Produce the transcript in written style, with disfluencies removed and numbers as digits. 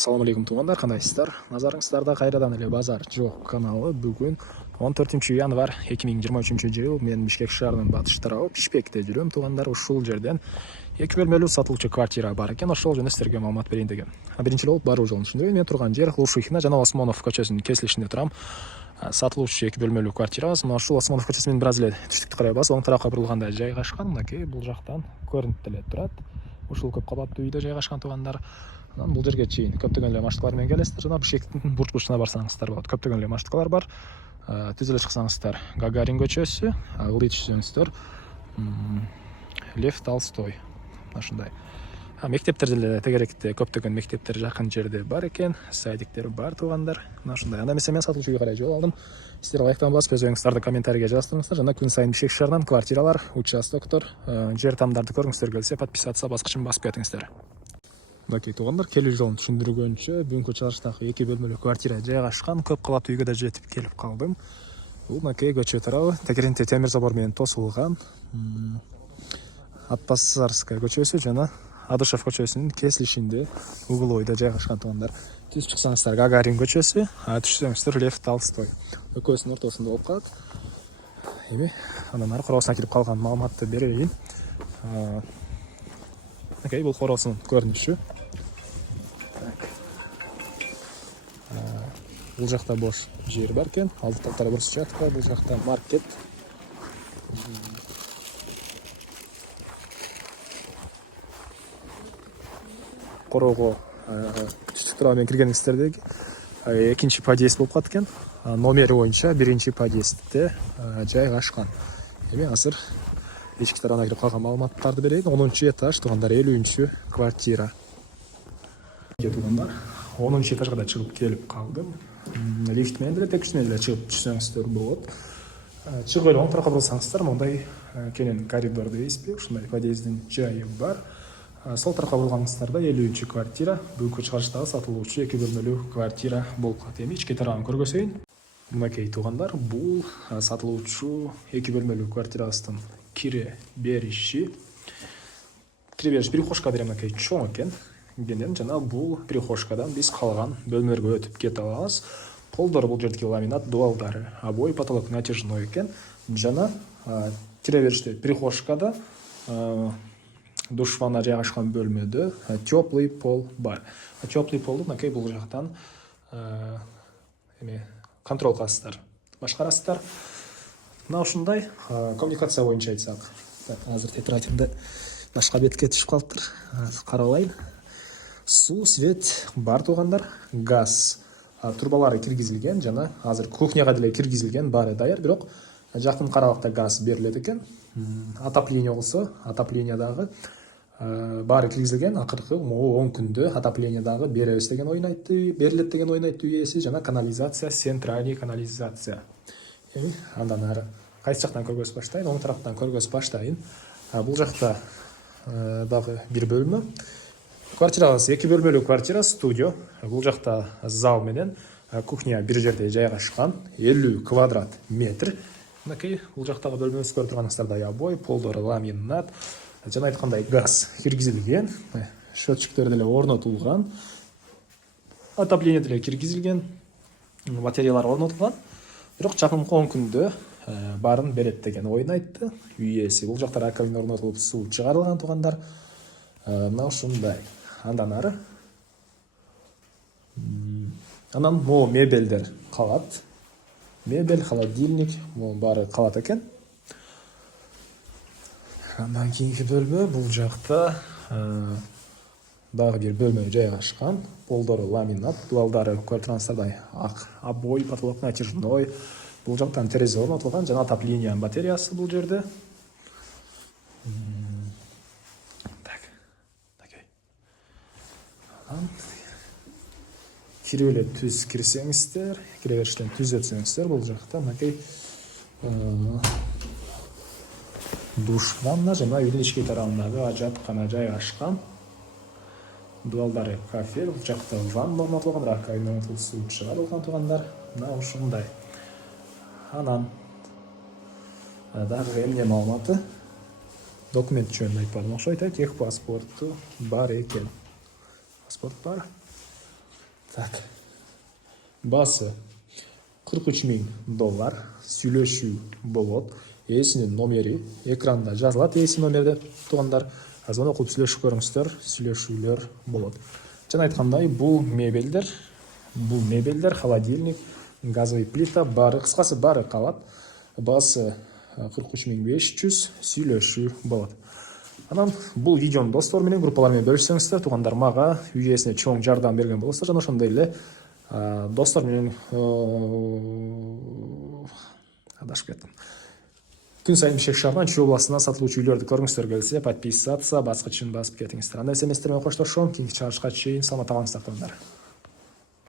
Ассаламу алейкум туғандар, қандайсыздар? Назарыңыздарда қайрадан эле базар жоқ каналы. Бүгін 14 январь 2023 жыл мен Бишкек шаарынын батыш тарабы Пишпекте жүрөм туғандар. Ушул жерден 2 бөлмөлүү сатылуучу квартира бар экен. Ошол жөнүндө силерге маалымат берейин дегем. Биринчи болуп баруу жолун түшүндүрөйүн. Мен турган жер Лушухина жана Осмонов көчөсүнүн кесилишинде турам. Сатылуучу 2 бөлмөлүү квартирабыз. Мына ушул Осмонов көчөсү менен бир аз эле түштүктү карай басып, оң тарапка бурулганда жайгашкан. Мынакей бул жактан көрүнүп деле турат. Ушул көп кабаттуу үйдө жайгашкан туғандар. Бул жерге чейин көптөгөн эле машыкталар менен келесиздер. Жана Бишкектин бурч-бурчуна барсаңыздар болот. Көптөгөн эле машыкталар бар. Түз эле чыксаңыздар Гагарин көчөсү, ылдый түшсөңүздөр Лев Толстой. Ушундай. Мектептер деле тегеректе көптөгөн мектептер жакын жерде бар экен, садиктер бар туғандар. Мына ушундай. Анда эмесе мен сатылуучуга карай жол алдым. Сиздер каяктан басып өз оюңуздарды комментарийге жаздырыңыздар. Жана күн сайын Бишкек шаарынан квартиралар, участоктор, жер тамдарды көргүңүздөр келсе, подписаться баскычын басып кетиңиздер. Мынакей туғандар, келүү жолун түшүндүргөнчө Бүңкү чыгарыштагы 2 бөлмөлүү квартира жайгашкан. Көп кабаттуу үйгө да жетип келип калдым. Бул мынакей көчө тарабы тегеренте темир забор менен тосулган. Атбасарская көчөсү жана Адышев көчөсүнүн кесилишинде углойдо жайгашкан туғандар. Түз чыксаңыздар Гагарин көчөсү, түшсөңүздөр Лев Толстой. Экөөсүнүн ортосунда болуп калат. Эми андан ары короосуна кирип калган маалыматты берейин. Мынакей бул короосунун көрүнүшү. Бул жакта бош жер бар экен. Алды тактары бурчакта, бул жакта маркет. Короого түштүк тарабы менен киргениңиздердеги экинчи подъезд болуп калат экен. Номери боюнча биринчи подъездде жайгашкан. Эми азыр эшик тарабына кирип калган маалыматтарды берейин. 10-чу этаж туғандар, 50-чү квартира. Туғандар, 10-чу этажга да чыгып келип калдым. Лифт менен деле текшинен эле чыгып түшсөңүздөр болот. Чыгып эле оң тарапка бурсаңыздар, мондай кенен коридор дейсизби? Ушундай подъездин жайы бар. Сол тарапка бурганыңыздарда 50-чү квартира, Бүңкү чыгарыштагы сатылуучу 2 бөлмөлүү квартира болуп калат. Эми ички тарабын көргөзөйүн. Мынакей туғандар, бул сатылуучу 2 бөлмөлүү квартирабыздын кире бериши. Кире бериш прихожка берем, мынакей чоң экен. Жана бул прихожкадан биз калган бөлмөлөргө өтүп кете алабыз. Полдор бул жердики ламинат, дуалдары, обои, потолок натяжной экен. Жана кире бериште прихожкада душ ванна жайгашкан бөлмөдө теплый пол бар. Теплый полду мынакей бул жактан контролкасыздар башкарасыздар. Мына ушундай коммуникация боюнча айтсак. Азыр тетрадьымда башка бетке түшүп калыптыр. Каралайын. Суу, свет бар туғандар. Газ турбалары киргизилген жана азыр кухняга деле киргизилген, баары даяр, бирок жакын карабакта газ берилет экен. Отопление болсо, отоплениядагы баары киргизилген. Акыркы могу 10 күндө отоплениядагы беребиз деген оюн айтты, берилет деген оюн айтты ээси, жана канализация, центральный канализация. Эми андан ары кайсы жактан көргөзүп баштайын? Оң тараптан көргөзүп баштайын. Бул жакта дагы бир бөлмө. Квартирабыз 2 бөлмөлүү квартира, студио. Бул жакта зал менен кухня бир жерде жайгашкан, 50 квадрат метр. Мынакей бул жактагы бөлмөбүздү көрүп турганыңыздардай обой, полдор ламинат. Жана айткандай газ киргизилген, счетчиктер деле орнотулган, отопление деле киргизилген, батареялар орнотулган. Бирок жакынкы 10 күндө баарын берет деген оюн айтты үй ээси. Бул жакта раковина орнотулуп, суу чыгарылган туғандар. Мына ушундай. Андан ары анан могу мебелдер калат. Мебель, холодильник, могу баары калат экен. Андан кийинки бөлмө бул жакта дагы бир бөлмө жайгашкан. Полдору ламинат, дуалдары көрүп турганыңыздардай ак, обои, потолок натяжной. Бул жактан терезе орнотулган жана отопление батареясы бул жерде. Кирип эле түз кирсеңиздер, кире бериштен түз өтсөңүздөр, бул жакта мынакей душ ванна жана үйдүн ички тарабындагы ажаткана жайгашкан. Дуалдары кафель, бул жакта ванна орнотулган, раковина орнотулуп, суу чыгарылган туғандар. Мына ушундай. Анан дагы эмне маалыматы? Документ жөнүндө айтпадым, ошо айтайын, тех паспорту бар экен. Паспорт бар. Так. Басы $43.000 сүйлөшүү болот. Ээсинин номери экранда жазылат. Ээси номерде туугандар азыр окуп сүйлөшүп көрүңүздөр. Сүйлөшүүлөр болот. Жана айткандай, бул мебелдер, холодильник, газовый плита баары, кыскасы баары калат. Басы 43.500 сүйлөшүү болот. Анан бул видеону достор менен, группалар менен бөлүшсөңүздөр, туугандар мага үй ээсине чоң жардам берген болосуздар, жана ошондой эле достор менен адашып кеттим. Күн сайын Бишкек шаарынан Чүй областына сатылуучу үйлөрдү көргүңүздөр келсе, подписаться баскычын басып кетиңиздер. Анда эместер менен коштошом. Кийинки чыгарышка чейин саламат калыңыздар.